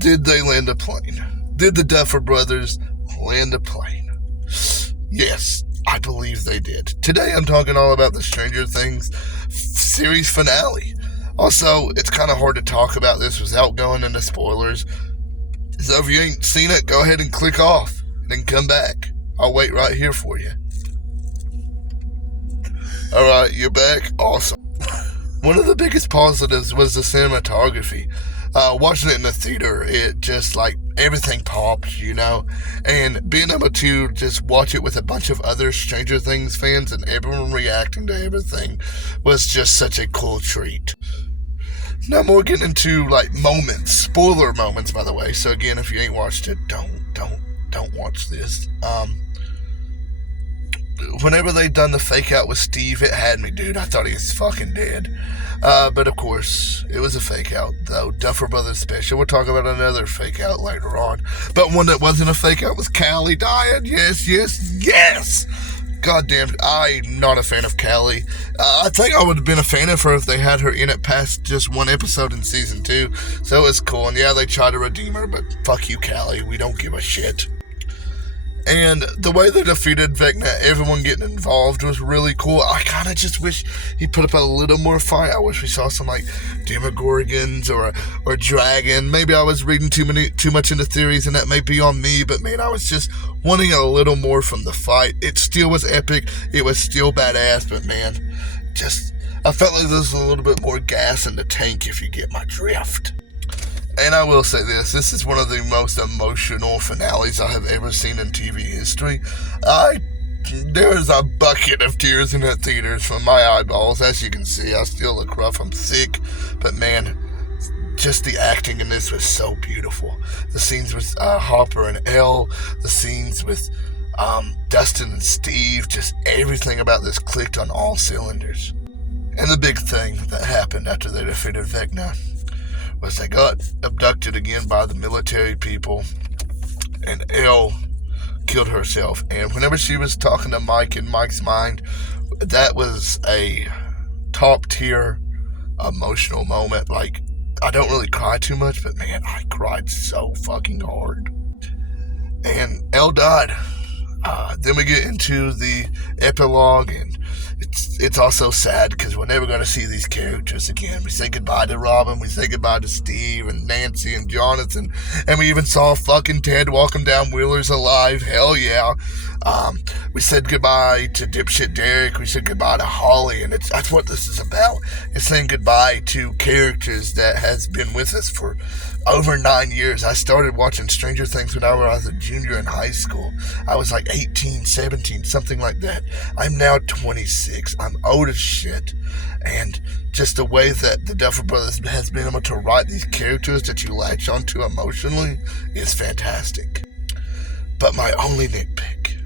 Did they land a plane? Did the Duffer Brothers land a plane? Yes, I believe they did. Today I'm talking all about the Stranger Things series finale. Also, it's kind of hard to talk about this without going into spoilers. So if you ain't seen it, go ahead and click off and then come back. I'll wait right here for you. Alright, you're back? Awesome. One of the biggest positives was the cinematography. Watching it in the theater, it just like everything popped, you know, and being able to just watch it with a bunch of other Stranger Things fans and everyone reacting to everything was just such a cool treat. Now more getting into like moments, spoiler moments, by the way. So again, if you ain't watched it, don't watch this. Whenever they done the fake out with Steve, it had me, dude. I thought he was fucking dead. But of course, it was a fake out, though. Duffer Brothers special. We'll talk about another fake out later on. But one that wasn't a fake out was Callie dying. Yes. God damn, I'm not a fan of Callie. I think I would have been a fan of her if they had her in it past just one episode in season 2. So it was cool. And yeah, they tried to redeem her, but fuck you, Callie. We don't give a shit. And the way they defeated Vecna, everyone getting involved was really cool. I kind of just wish he put up a little more fight. I wish we saw some like Demogorgons or dragon. Maybe I was reading too much into theories, and that may be on me. But man, I was just wanting a little more from the fight. It still was epic. It was still badass. But man, I felt like there was a little bit more gas in the tank, if you get my drift. And I will say this is one of the most emotional finales I have ever seen in TV history. There is a bucket of tears in the theaters from my eyeballs. As you can see, I still look rough, I'm sick. But man, just the acting in this was so beautiful. The scenes with Hopper and Elle, the scenes with Dustin and Steve, just everything about this clicked on all cylinders. And the big thing that happened after they defeated Vecna was they got abducted again by the military people, and Elle killed herself. And whenever she was talking to Mike in Mike's mind, that was a top tier emotional moment. Like, I don't really cry too much, but man, I cried so fucking hard. And Elle died. Then we get into the epilogue, and it's also sad because we're never going to see these characters again. We say goodbye to Robin, we say goodbye to Steve and Nancy and Jonathan, and we even saw fucking Ted walking down Wheeler's alive. Hell yeah. We said goodbye to dipshit Derek. We said goodbye to Holly, and that's what this is about. It's saying goodbye to characters that has been with us for over 9 years. I started watching Stranger Things when I was a junior in high school. I was like 18, 17, something like that. I'm now 26. I'm old as shit. And just the way that the Duffer Brothers has been able to write these characters that you latch onto emotionally is fantastic. But my only nitpick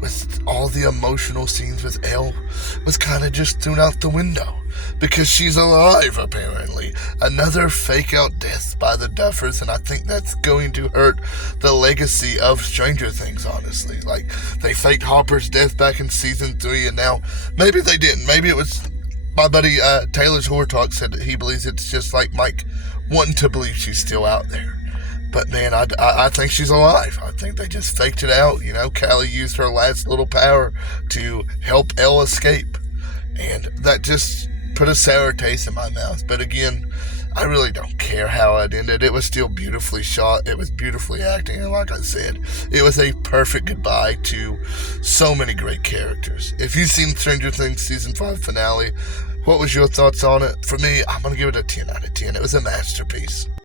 with all the emotional scenes with Elle was kind of just thrown out the window. Because she's alive, apparently. Another fake out death by the Duffers, and I think that's going to hurt the legacy of Stranger Things, honestly. Like, they faked Hopper's death back in season 3, and now, maybe they didn't. Maybe it was, my buddy Taylor's Horror Talk said that he believes it's just like Mike wanting to believe she's still out there. But man, I think she's alive. I think they just faked it out. You know, Callie used her last little power to help Elle escape. And that just put a sour taste in my mouth. But again, I really don't care how it ended. It was still beautifully shot. It was beautifully acting. And like I said, it was a perfect goodbye to so many great characters. If you've seen Stranger Things Season 5 finale, what was your thoughts on it? For me, I'm going to give it a 10 out of 10. It was a masterpiece.